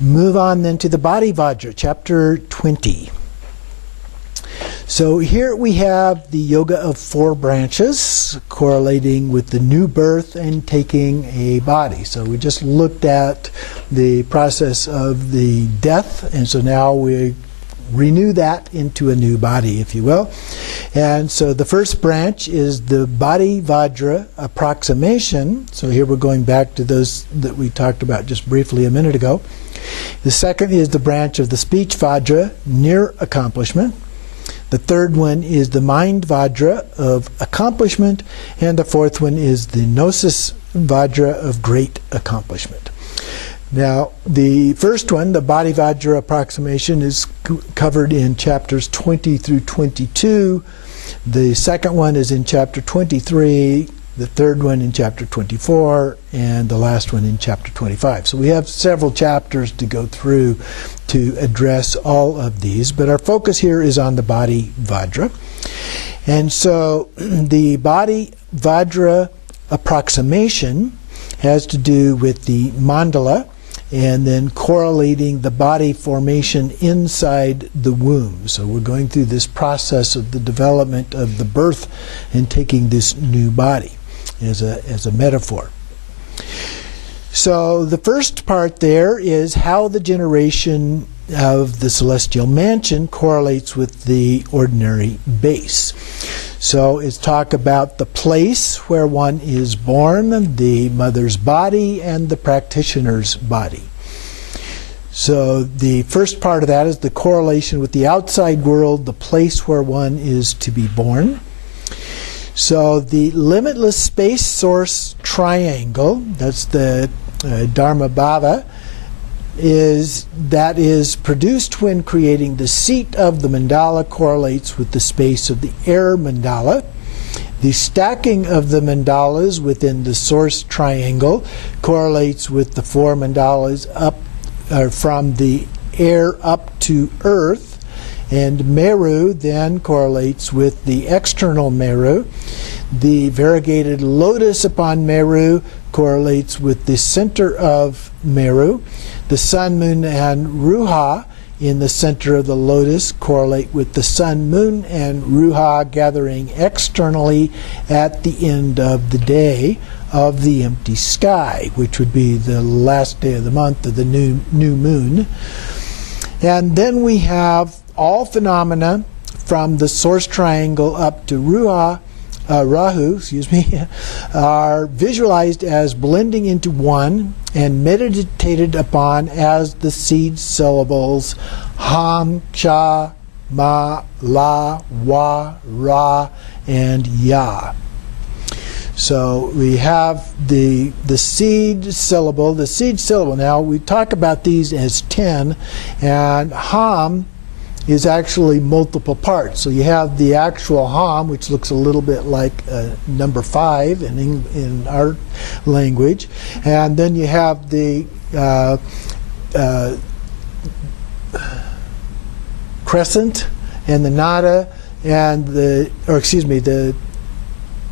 Move on then to the body Vajra, chapter 20. So here we have the yoga of 4 branches correlating with the new birth and taking a body. So we just looked at the process of the death, and so now we renew that into a new body, if you will. And so the first branch is the body Vajra approximation. So here we're going back to those that we talked about just briefly a minute ago. The second is the branch of the speech Vajra, near accomplishment. The third one is the mind Vajra of accomplishment. And the fourth one is the gnosis Vajra of great accomplishment. Now, the first one, the body Vajra approximation, is covered in chapters 20 through 22. The second one is in chapter 23, the third one in chapter 24, and the last one in chapter 25. So we have several chapters to go through to address all of these, but our focus here is on the body Vajra. And so the body Vajra approximation has to do with the mandala, and then correlating the body formation inside the womb. So we're going through this process of the development of the birth and taking this new body as a metaphor. So the first part there is how the generation of the celestial mansion correlates with the ordinary base. So it's talk about the place where one is born, the mother's body, and the practitioner's body. So the first part of that is the correlation with the outside world, the place where one is to be born. So the limitless space source triangle, that's the Dharma Bhava, that is produced when creating the seat of the mandala correlates with the space of the air mandala. The stacking of the mandalas within the source triangle correlates with the 4 mandalas up from the air up to earth, and Meru then correlates with the external Meru. The variegated lotus upon Meru correlates with the center of Meru. The sun, moon, and Ruha in the center of the lotus correlate with the sun, moon, and Ruha gathering externally at the end of the day of the empty sky, which would be the last day of the month of the new moon. And then we have all phenomena from the source triangle up to Rahu, are visualized as blending into one and meditated upon as the seed syllables Ham, Cha, Ma, La, Wa, Ra, and Ya. So we have the seed syllable. The seed syllable, now we talk about these as 10, and Ham is actually multiple parts. So you have the actual Ham, which looks a little bit like number 5 in our language, and then you have the crescent and the nada and the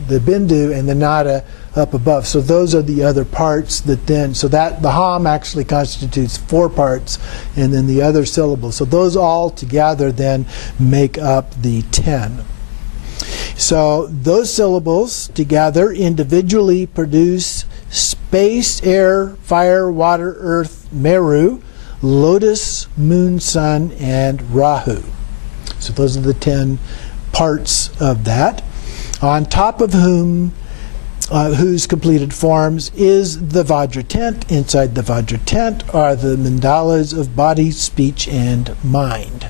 bindu and the nada up above. So those are the other parts that then, so that the Ham actually constitutes 4 parts, and then the other syllables. So those all together then make up the 10. So those syllables together individually produce space, air, fire, water, earth, Meru, lotus, moon, sun, and Rahu. So those are the 10 parts of that. On top of whose completed forms is the Vajra tent. Inside the Vajra tent are the mandalas of body, speech, and mind.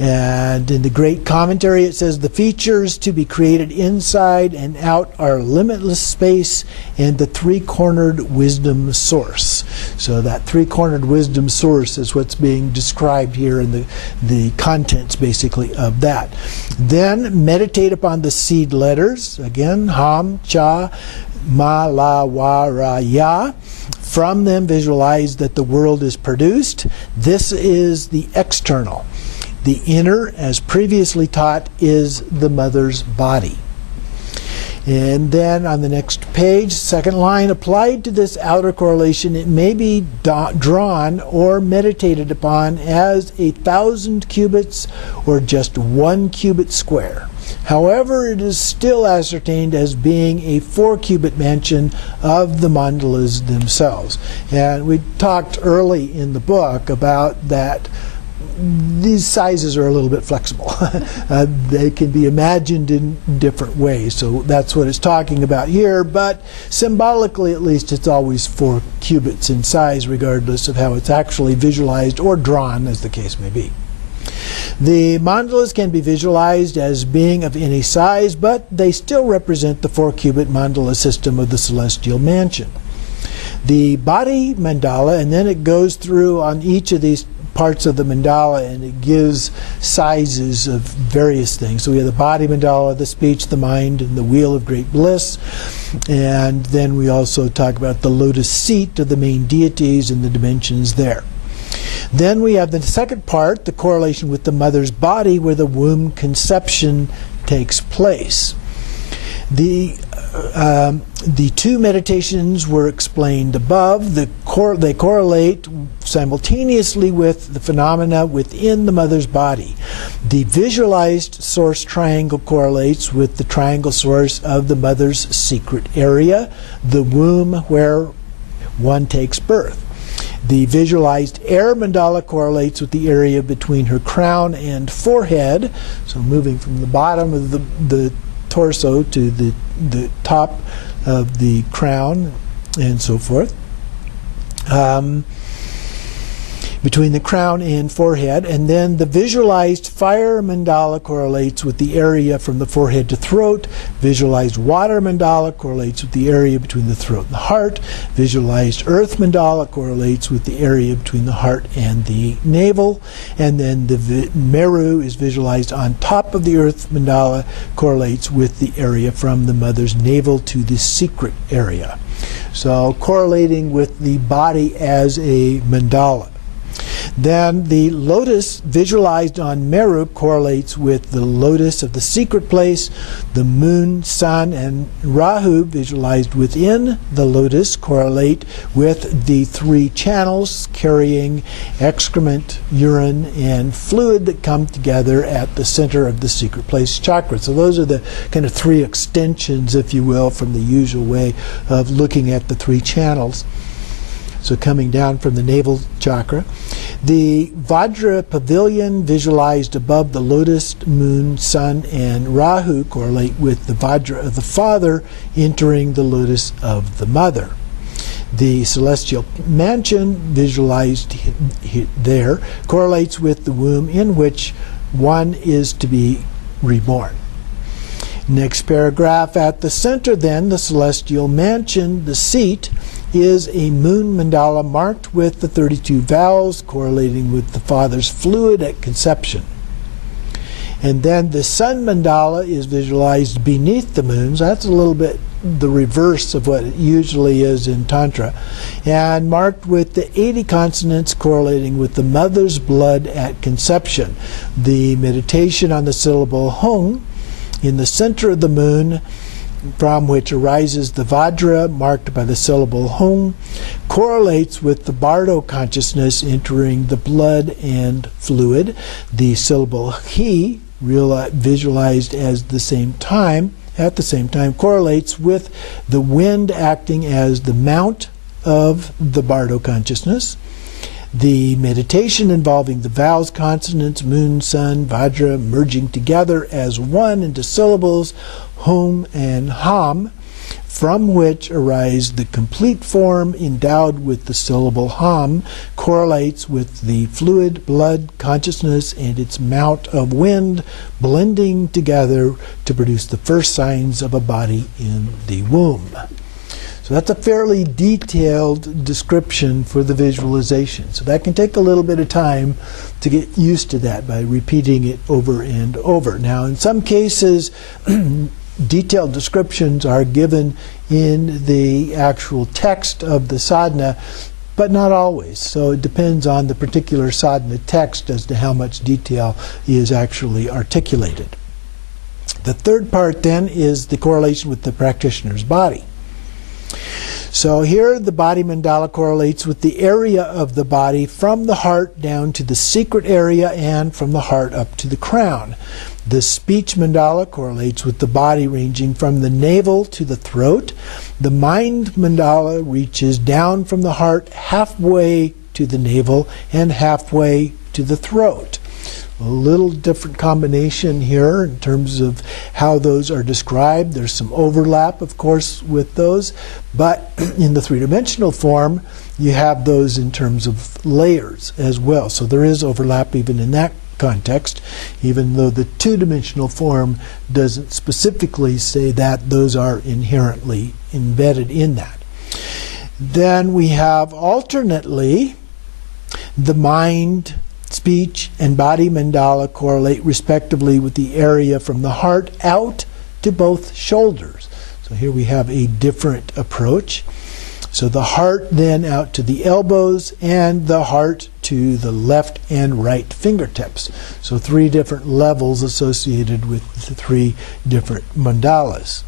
And in the great commentary it says the features to be created inside and out are limitless space and the 3-cornered wisdom source. So that 3-cornered wisdom source is what's being described here in the contents basically of that. Then meditate upon the seed letters, again, Ham, Cha, Ma, La, Wa, Ra, Ya. From them visualize that the world is produced. This is the external. The inner, as previously taught, is the mother's body. And then on the next page, second line, applied to this outer correlation, it may be drawn or meditated upon as 1,000 cubits or just 1 cubit square. However, it is still ascertained as being a 4-cubit mansion of the mandalas themselves. And we talked early in the book about that these sizes are a little bit flexible. They can be imagined in different ways. So that's what it's talking about here. But symbolically, at least, it's always 4 cubits in size, regardless of how it's actually visualized or drawn, as the case may be. The mandalas can be visualized as being of any size, but they still represent the 4-cubit mandala system of the celestial mansion. The body mandala, and then it goes through on each of these parts of the mandala, and it gives sizes of various things. So we have the body mandala, the speech, the mind, and the wheel of great bliss. And then we also talk about the lotus seat of the main deities and the dimensions there. Then we have the second part, the correlation with the mother's body, where the womb conception takes place. The 2 meditations were explained above. They correlate simultaneously with the phenomena within the mother's body. The visualized source triangle correlates with the triangle source of the mother's secret area, the womb where one takes birth. The visualized air mandala correlates with the area between her crown and forehead, so moving from the bottom of the torso to the top of the crown and so forth. Between the crown and forehead. And then the visualized fire mandala correlates with the area from the forehead to throat. Visualized water mandala correlates with the area between the throat and the heart. Visualized earth mandala correlates with the area between the heart and the navel. And then the Meru is visualized on top of the earth mandala, correlates with the area from the mother's navel to the secret area. So correlating with the body as a mandala. Then the lotus visualized on Meru correlates with the lotus of the secret place. The moon, sun, and Rahu visualized within the lotus correlate with the 3 channels carrying excrement, urine, and fluid that come together at the center of the secret place chakra. So those are the kind of 3 extensions, if you will, from the usual way of looking at the 3 channels. So coming down from the navel chakra. The Vajra pavilion visualized above the lotus, moon, sun, and Rahu correlate with the Vajra of the father entering the lotus of the mother. The celestial mansion visualized there correlates with the womb in which one is to be reborn. Next paragraph, at the center then, the celestial mansion, the seat, is a moon mandala marked with the 32 vows correlating with the father's fluid at conception. And then the sun mandala is visualized beneath the moons. That's a little bit the reverse of what it usually is in Tantra. And marked with the 80 consonants correlating with the mother's blood at conception. The meditation on the syllable Hung in the center of the moon, from which arises the Vajra, marked by the syllable Hung, correlates with the Bardo consciousness entering the blood and fluid. The syllable He, visualized as at the same time, correlates with the wind acting as the mount of the Bardo consciousness. The meditation involving the vowels, consonants, moon, sun, Vajra merging together as one into syllables, Hum and Ham, from which arise the complete form endowed with the syllable Ham, correlates with the fluid, blood, consciousness, and its mount of wind blending together to produce the first signs of a body in the womb. So that's a fairly detailed description for the visualization. So that can take a little bit of time to get used to that by repeating it over and over. Now, in some cases, detailed descriptions are given in the actual text of the sadhana, but not always. So it depends on the particular sadhana text as to how much detail is actually articulated. The third part then is the correlation with the practitioner's body. So here the body mandala correlates with the area of the body from the heart down to the secret area and from the heart up to the crown. The speech mandala correlates with the body ranging from the navel to the throat. The mind mandala reaches down from the heart halfway to the navel and halfway to the throat. A little different combination here in terms of how those are described. There's some overlap, of course, with those, but in the three-dimensional form, you have those in terms of layers as well. So there is overlap even in that context, even though the two-dimensional form doesn't specifically say that. Those are inherently embedded in that. Then we have alternately the mind, speech, and body mandala correlate respectively with the area from the heart out to both shoulders. So here we have a different approach. So the heart then out to the elbows and the heart to the left and right fingertips. So three different levels associated with the three different mandalas.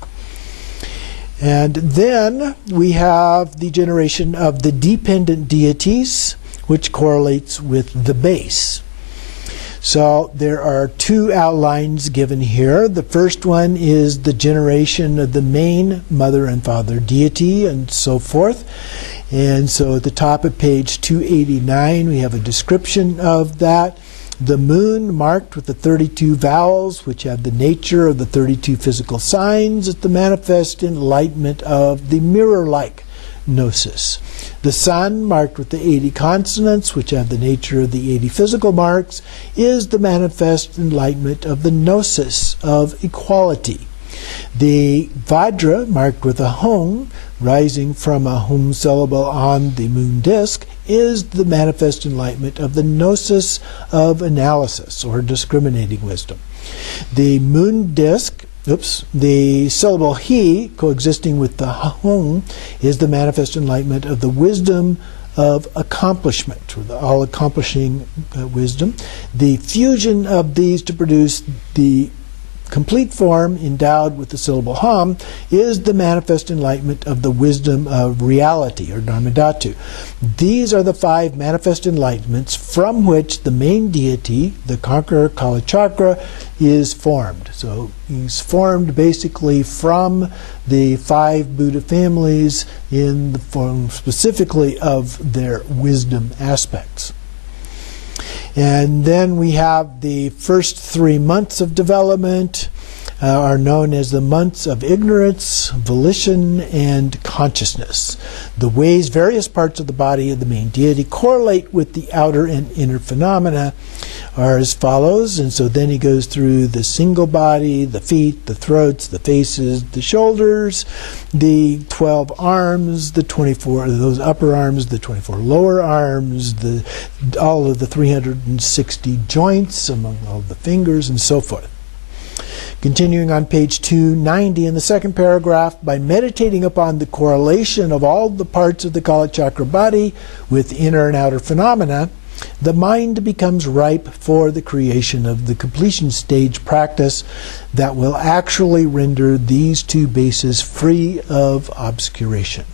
And then we have the generation of the dependent deities, which correlates with the base. So there are two outlines given here. The first one is the generation of the main mother and father deity and so forth. And so at the top of page 289 we have a description of that. The moon marked with the 32 vowels, which have the nature of the 32 physical signs at the manifest enlightenment of the mirror-like gnosis. The sun, marked with the 80 consonants, which have the nature of the 80 physical marks, is the manifest enlightenment of the gnosis of equality. The Vajra, marked with a hum, rising from a hum syllable on the moon disk, is the manifest enlightenment of the gnosis of analysis, or discriminating wisdom. The moon disk, the syllable he, coexisting with the hum, is the manifest enlightenment of the wisdom of accomplishment, or the all-accomplishing wisdom. The fusion of these to produce the complete form endowed with the syllable hum is the manifest enlightenment of the wisdom of reality, or dharmadhatu. These are the five manifest enlightenments from which the main deity, the conqueror Kalachakra, is formed. So he's formed basically from the five Buddha families in the form specifically of their wisdom aspects. And then we have the first 3 months of development are known as the months of ignorance, volition, and consciousness. The ways various parts of the body of the main deity correlate with the outer and inner phenomena are as follows. And so then he goes through the single body, the feet, the throats, the faces, the shoulders, the 12 arms, the 24, those upper arms, the 24 lower arms, all of the 360 joints among all the fingers, and so forth. Continuing on page 290 in the second paragraph, by meditating upon the correlation of all the parts of the Kalachakra body with inner and outer phenomena, the mind becomes ripe for the creation of the completion stage practice that will actually render these two bases free of obscuration.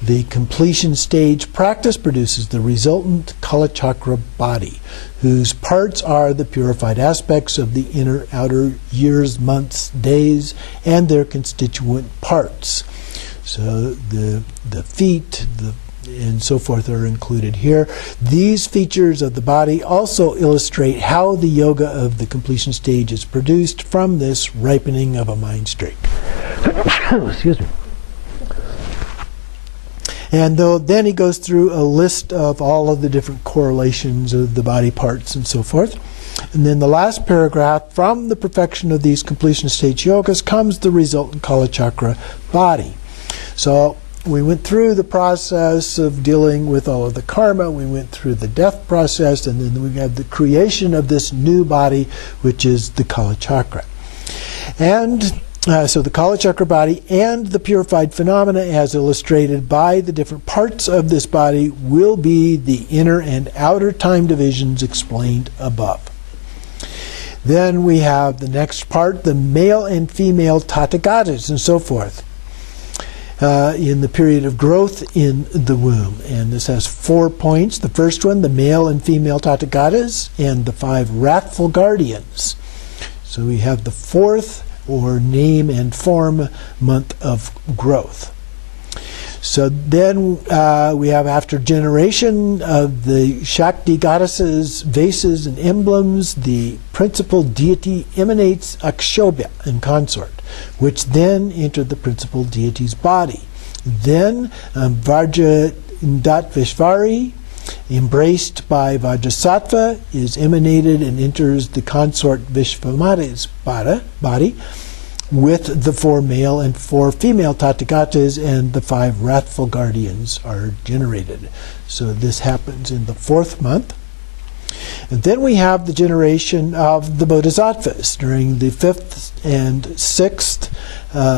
The completion stage practice produces the resultant Kalachakra body, whose parts are the purified aspects of the inner, outer years, months, days, and their constituent parts. So the feet, and so forth are included here. These features of the body also illustrate how the yoga of the completion stage is produced from this ripening of a mind state. Excuse me. And then he goes through a list of all of the different correlations of the body parts and so forth. And then the last paragraph, from the perfection of these completion stage yogas comes the resultant Kalachakra body. So we went through the process of dealing with all of the karma, we went through the death process, and then we have the creation of this new body, which is the Kalachakra. And so the Kalachakra body and the purified phenomena as illustrated by the different parts of this body will be the inner and outer time divisions explained above. Then we have the next part, the male and female tathagatas and so forth, in the period of growth in the womb. And this has 4 points. The first one, the male and female tathagatas, and the 5 wrathful guardians. So we have the 4th, or name and form, month of growth. So then we have, after generation of the Shakti goddesses, vases, and emblems, the principal deity emanates Akshobhya and consort, which then enter the principal deity's body. Then Vajra Vishvari, embraced by Vajrasattva, is emanated and enters the consort Vishvamata's body, with the 4 male and 4 female tathagatas, and the 5 wrathful guardians are generated. So this happens in the 4th month. And then we have the generation of the bodhisattvas during the 5th and 6th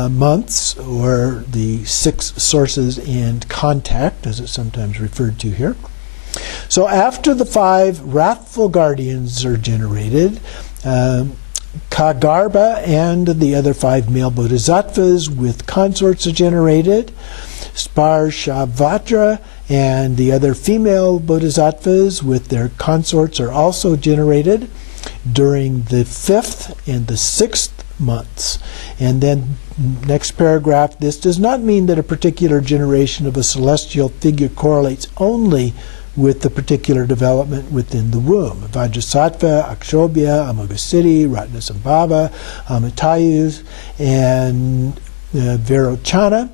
months, or the 6 sources and contact, as it's sometimes referred to here. So after the 5 wrathful guardians are generated, Kagarbha and the other 5 male bodhisattvas with consorts are generated. Sparshavatra and the other female bodhisattvas with their consorts are also generated during the 5th and the 6th months. And then next paragraph, this does not mean that a particular generation of a celestial figure correlates only with the particular development within the womb. Vajrasattva, Akshobhya, Amoghasiddhi, Ratnasambhava, Amitayus, and Varochana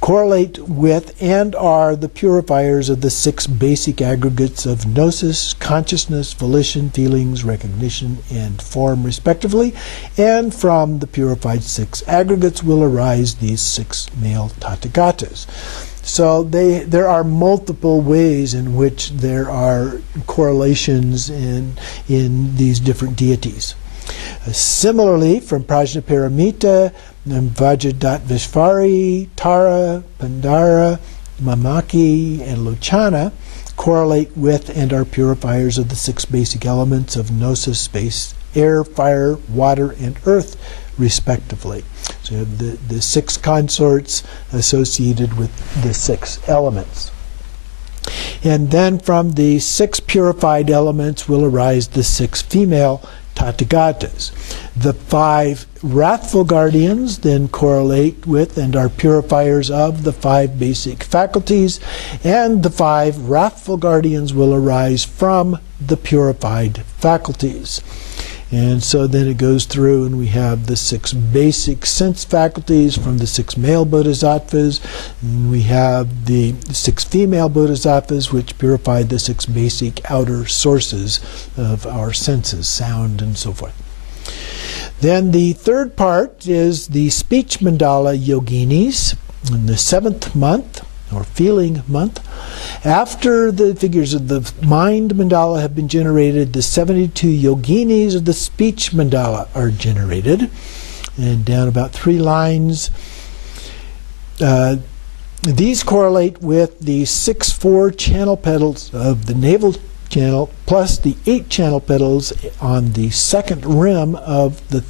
correlate with and are the purifiers of the 6 basic aggregates of gnosis, consciousness, volition, feelings, recognition, and form, respectively. And from the purified 6 aggregates will arise these 6 male tathagatas. So there are multiple ways in which there are correlations in these different deities. Similarly, from Prajnaparamita, Vajra Tara, Pandara, Mamaki, and Lochana correlate with and are purifiers of the 6 basic elements of gnosis, space, air, fire, water, and earth, respectively. So you have the 6 consorts associated with the 6 elements. And then from the 6 purified elements will arise the 6 female tathagatas. The 5 wrathful guardians then correlate with and are purifiers of the 5 basic faculties, and the 5 wrathful guardians will arise from the purified faculties. And so then it goes through, and we have the 6 basic sense faculties from the 6 male bodhisattvas, and we have the 6 female bodhisattvas, which purify the 6 basic outer sources of our senses, sound and so forth. Then the 3rd part is the speech mandala yoginis in the 7th month, or feeling month. After the figures of the mind mandala have been generated, the 72 yoginis of the speech mandala are generated. And down about 3 lines, these correlate with the 6-4 channel petals of the navel channel, plus the 8 channel petals on the 2nd rim of the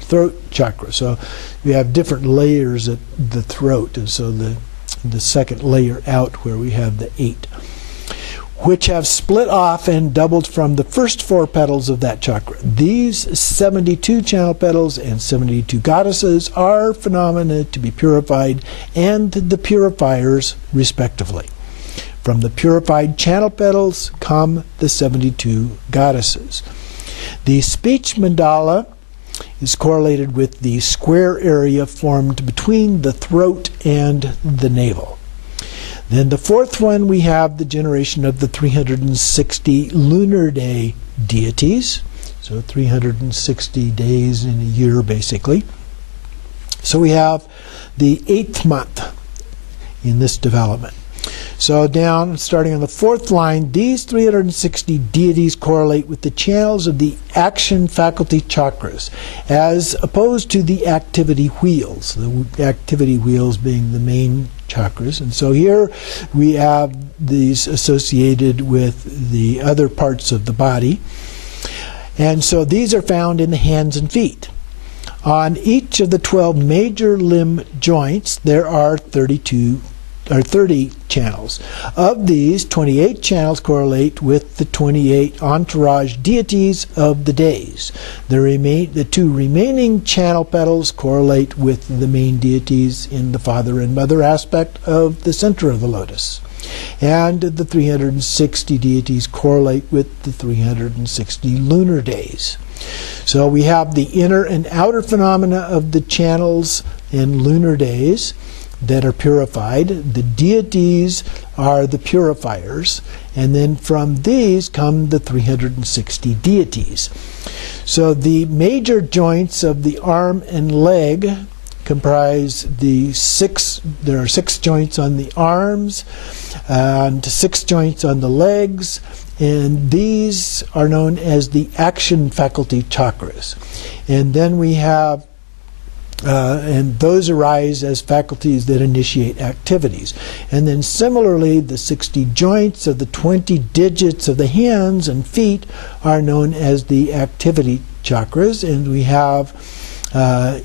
throat chakra. So we have different layers at the throat, and so the 2nd layer out where we have the 8, which have split off and doubled from the first 4 petals of that chakra. These 72 channel petals and 72 goddesses are phenomena to be purified, and the purifiers respectively. From the purified channel petals come the 72 goddesses. The speech mandala is correlated with the square area formed between the throat and the navel. Then the 4th one, we have the generation of the 360 lunar day deities. So 360 days in a year, basically. So we have the 8th month in this development. So down, starting on the 4th line, these 360 deities correlate with the channels of the action faculty chakras, as opposed to the activity wheels, the activity wheels being the main chakras. And so here we have these associated with the other parts of the body. And so these are found in the hands and feet. On each of the 12 major limb joints, there are 30 channels. Of these, 28 channels correlate with the 28 entourage deities of the days. The 2 remaining channel petals correlate with the main deities in the father and mother aspect of the center of the lotus. And the 360 deities correlate with the 360 lunar days. So we have the inner and outer phenomena of the channels and lunar days that are purified. The deities are the purifiers, and then from these come the 360 deities. So the major joints of the arm and leg comprise there are 6 joints on the arms and 6 joints on the legs, and these are known as the action faculty chakras. And then we have and those arise as faculties that initiate activities. And then similarly, the 60 joints of the 20 digits of the hands and feet are known as the activity chakras. And we have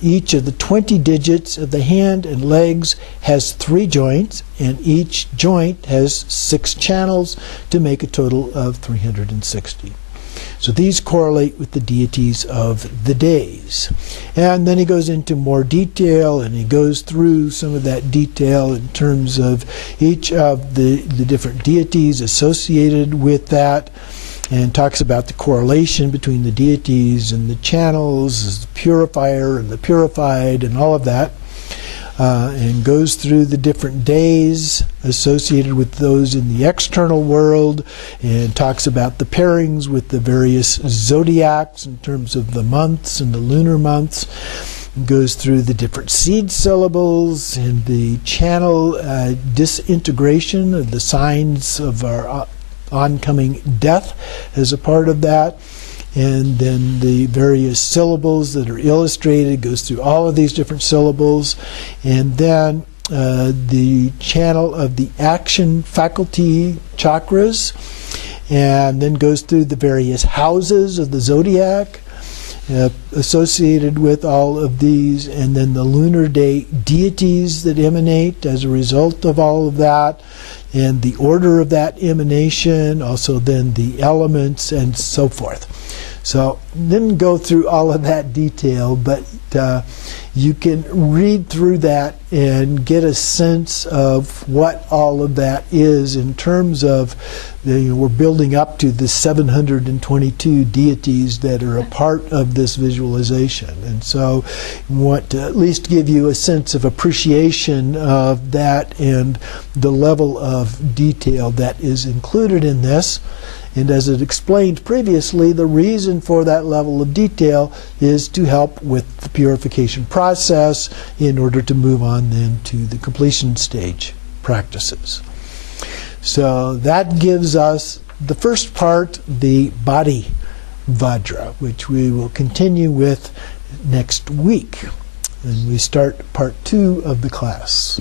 each of the 20 digits of the hand and legs has 3 joints, and each joint has 6 channels to make a total of 360. So these correlate with the deities of the days. And then he goes into more detail, and he goes through some of that detail in terms of each of the different deities associated with that, and talks about the correlation between the deities and the channels, the purifier and the purified and all of that. And goes through the different days associated with those in the external world, and talks about the pairings with the various zodiacs in terms of the months and the lunar months. Goes through the different seed syllables and the channel disintegration of the signs of our oncoming death as a part of that. And then the various syllables that are illustrated, goes through all of these different syllables. And then the channel of the action faculty chakras, and then goes through the various houses of the zodiac associated with all of these, and then the lunar day deities that emanate as a result of all of that, and the order of that emanation, also then the elements and so forth. So didn't go through all of that detail, but you can read through that and get a sense of what all of that is in terms of we're building up to the 722 deities that are a part of this visualization. And so we want to at least give you a sense of appreciation of that and the level of detail that is included in this. And as it explained previously, the reason for that level of detail is to help with the purification process in order to move on then to the completion stage practices. So that gives us the first part, the body Vajra, which we will continue with next week. And we start part 2 of the class.